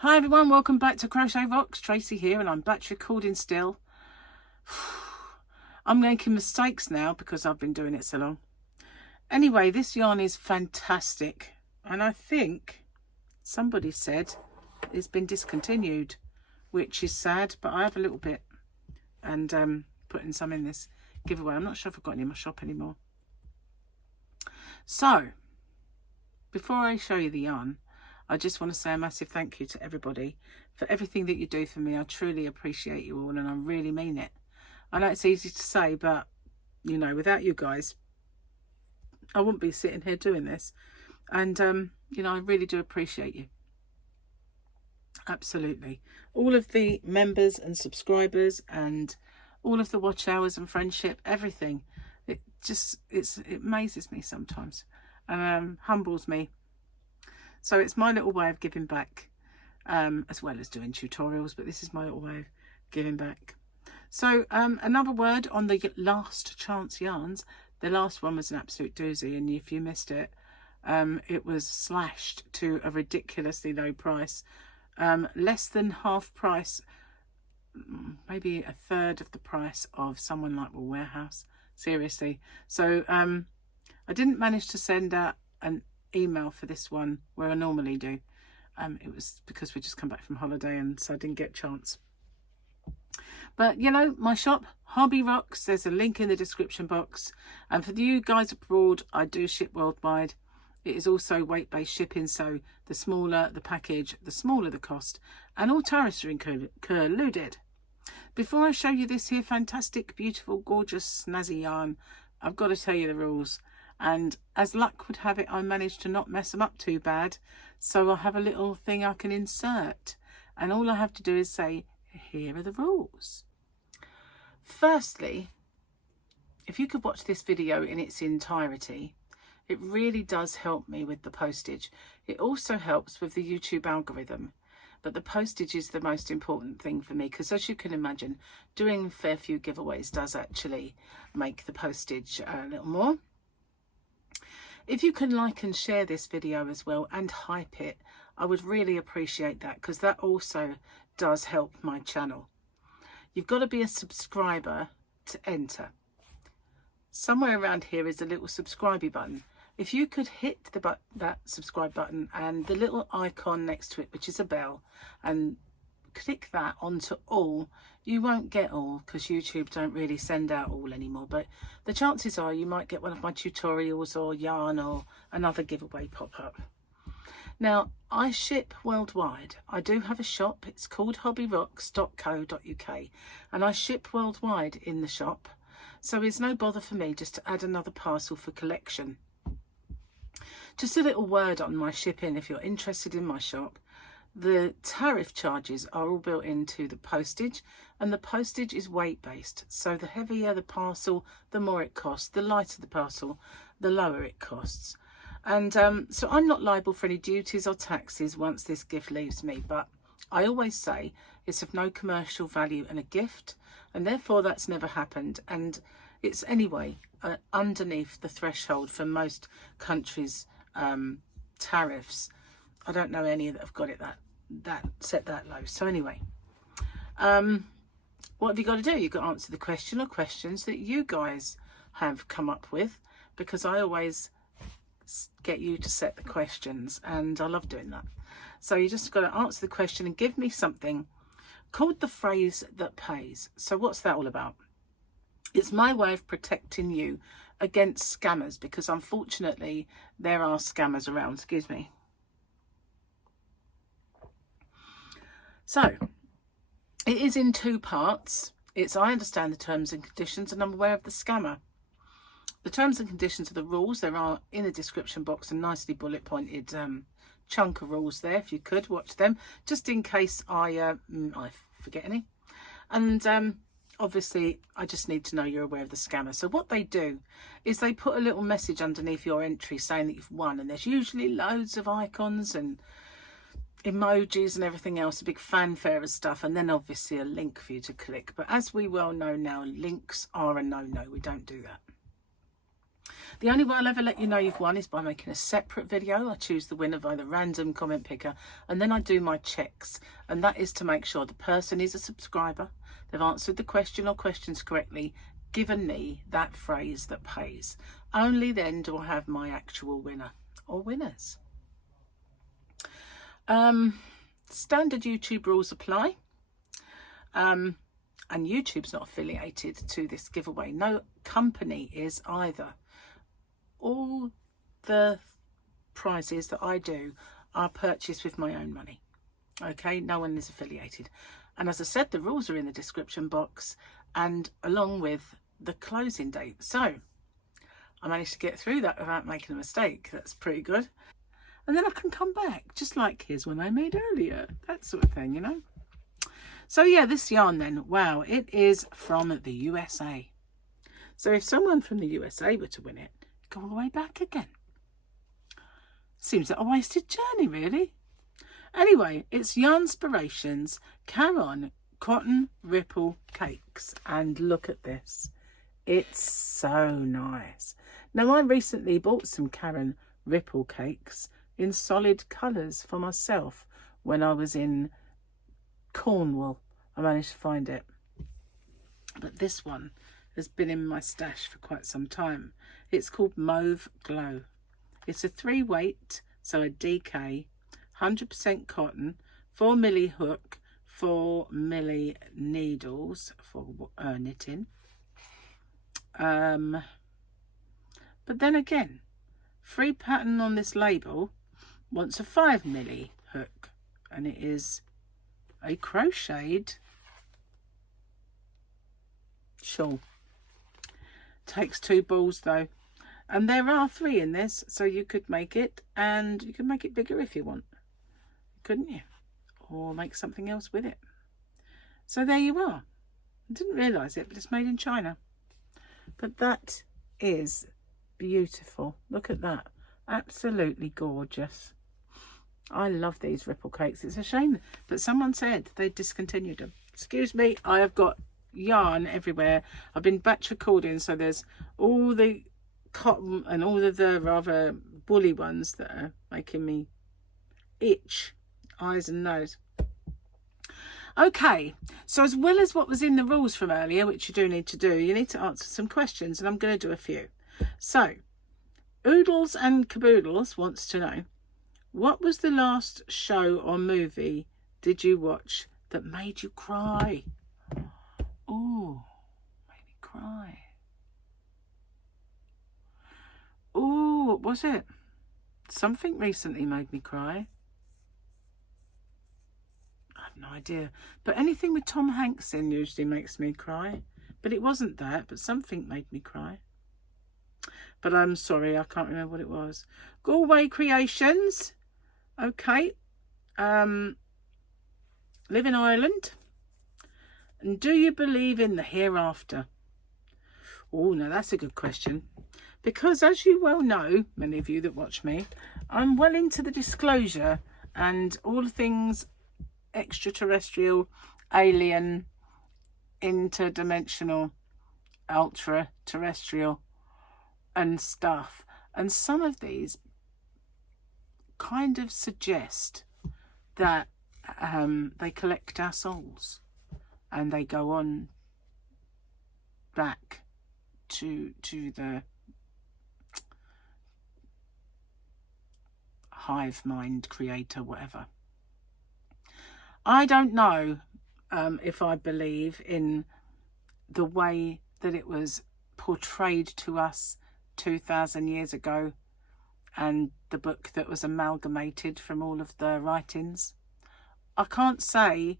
Hi everyone, welcome back to CrochetRocks. Tracy here, and I'm back recording still. I'm making mistakes now because I've been doing it so long. Anyway, this yarn is fantastic, and I think somebody said it's been discontinued, which is sad, but I have a little bit, and putting some in this giveaway. I'm not sure if I've got any in my shop anymore. So, before I show you the yarn, I just want to say a massive thank you to everybody for everything that you do for me. I truly appreciate you all, and I really mean it. I know it's easy to say, but, you know, without you guys, I wouldn't be sitting here doing this. And, you know, I really do appreciate you. Absolutely. All of the members and subscribers and all of the watch hours and friendship, everything. It amazes me sometimes and humbles me. So it's my little way of giving back, as well as doing tutorials, but this is my little way of giving back. So another word on the last chance yarns. The last one was an absolute doozy, and if you missed it, it was slashed to a ridiculously low price, less than half price, maybe a third of the price of someone like Wool Warehouse. Seriously. So I didn't manage to send out an email for this one where I normally do. It was because we just come back from holiday, and so I didn't get a chance. But you know, my shop, CrochetRocks, there's a link in the description box, and for you guys abroad, I do ship worldwide. It is also weight-based shipping, so the smaller the package, the smaller the cost, and all tariffs are included. Before I show you this here fantastic, beautiful, gorgeous, snazzy yarn, I've got to tell you the rules. And as luck would have it, I managed to not mess them up too bad. So I have a little thing I can insert. And all I have to do is say, here are the rules. Firstly, if you could watch this video in its entirety, it really does help me with the postage. It also helps with the YouTube algorithm. But the postage is the most important thing for me, because as you can imagine, doing a fair few giveaways does actually make the postage a little more. If you can like and share this video as well and hype it, I would really appreciate that, because that also does help my channel. You've got to be a subscriber to enter. Somewhere around here is a little subscribe button. If you could hit that subscribe button and the little icon next to it, which is a bell, and click that onto all. You won't get all because YouTube don't really send out all anymore, but the chances are you might get one of my tutorials or yarn or another giveaway pop up. Now, I ship worldwide. I do have a shop. It's called hobbyrocks.co.uk, and I ship worldwide in the shop, so it's no bother for me just to add another parcel for collection. Just a little word on my shipping if you're interested in my shop. The tariff charges are all built into the postage, and the postage is weight based. So the heavier the parcel, the more it costs. The lighter the parcel, the lower it costs. And so I'm not liable for any duties or taxes once this gift leaves me. But I always say it's of no commercial value and a gift, and therefore that's never happened. And it's anyway underneath the threshold for most countries' tariffs. I don't know any that have got it that set that low. So anyway, what have you got to do? You've got to answer the question or questions that you guys have come up with, because I always get you to set the questions, and I love doing that. So you just got to answer the question and give me something called the phrase that pays. So what's that all about? It's my way of protecting you against scammers, because unfortunately there are scammers around. Excuse me. So it is in two parts. I understand the terms and conditions, and I'm aware of the scammer. The terms and conditions are the rules. There are in the description box a nicely bullet pointed chunk of rules there. If you could watch them, just in case I forget any. And obviously I just need to know you're aware of the scammer. So what they do is they put a little message underneath your entry saying that you've won, and there's usually loads of icons and emojis and everything else, a big fanfare of stuff, and then obviously a link for you to click. But as we well know now, links are a no-no. We don't do that. The only way I'll ever let you know you've won is by making a separate video. I choose the winner via the random comment picker, and then I do my checks, and that is to make sure the person is a subscriber, they've answered the question or questions correctly, given me that phrase that pays. Only then do I have my actual winner or winners. Standard YouTube rules apply. And YouTube's not affiliated to this giveaway. No company is either. All the prizes that I do are purchased with my own money. Okay, no one is affiliated. And as I said, the rules are in the description box and along with the closing date. So I managed to get through that without making a mistake. That's pretty good. And then I can come back, just like here's one I made earlier. That sort of thing, you know. So yeah, this yarn then, wow, it is from the USA. So if someone from the USA were to win it, go all the way back again. Seems like a wasted journey, really. Anyway, it's Yarnspirations Caron Cotton Ripple Cakes. And look at this. It's so nice. Now, I recently bought some Caron Ripple Cakes in solid colours for myself when I was in Cornwall. I managed to find it, but this one has been in my stash for quite some time. It's called Mauve Glow. It's a 3-weight, so a DK, 100% cotton, 4mm hook, 4mm needles for knitting. But then again, free pattern on this label wants a 5mm hook, and it is a crocheted shawl. Takes 2 balls though, and there are 3 in this, so you could make it, and you can make it bigger if you want, couldn't you? Or make something else with it. So there you are. I didn't realise it, but it's made in China. But that is beautiful. Look at that. Absolutely gorgeous. I love these ripple cakes. It's a shame that someone said they discontinued them. Excuse me, I have got yarn everywhere. I've been batch recording, so there's all the cotton and all of the rather woolly ones that are making me itch, eyes and nose. Okay, so as well as what was in the rules from earlier, which you do need to do, you need to answer some questions, and I'm going to do a few. So, Oodles and Caboodles wants to know, what was the last show or movie did you watch that made you cry? Oh, made me cry. Oh, what was it? Something recently made me cry. I have no idea. But anything with Tom Hanks in usually makes me cry. But it wasn't that, but something made me cry. But I'm sorry, I can't remember what it was. Galway Creations. Okay. Live in Ireland. And do you believe in the hereafter? Oh, now that's a good question. Because as you well know, many of you that watch me, I'm well into the disclosure and all things extraterrestrial, alien, interdimensional, ultra terrestrial and stuff. And some of these kind of suggest that they collect our souls and they go on back to the hive mind creator, whatever. I don't know if I believe in the way that it was portrayed to us 2,000 years ago and the book that was amalgamated from all of the writings. I can't say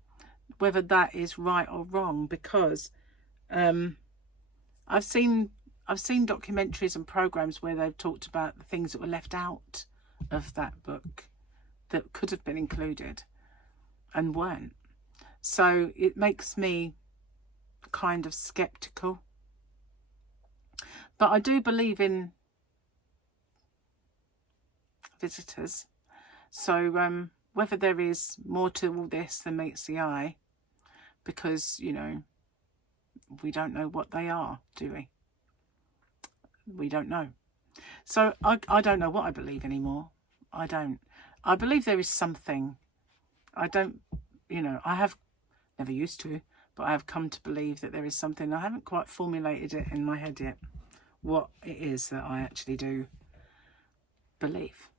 whether that is right or wrong, because I've seen documentaries and programs where they've talked about the things that were left out of that book that could have been included and weren't. So it makes me kind of skeptical. But I do believe in visitors. So whether there is more to all this than meets the eye, because, you know, we don't know what they are, do we? We don't know. So I don't know what I believe anymore. I don't. I believe there is something. I don't, you know, I have never used to, but I have come to believe that there is something. I haven't quite formulated it in my head yet, what it is that I actually do believe.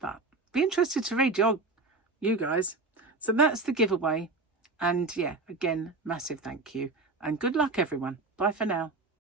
But be interested to read you guys. So that's the giveaway. And yeah, again, massive thank you. And good luck, everyone. Bye for now.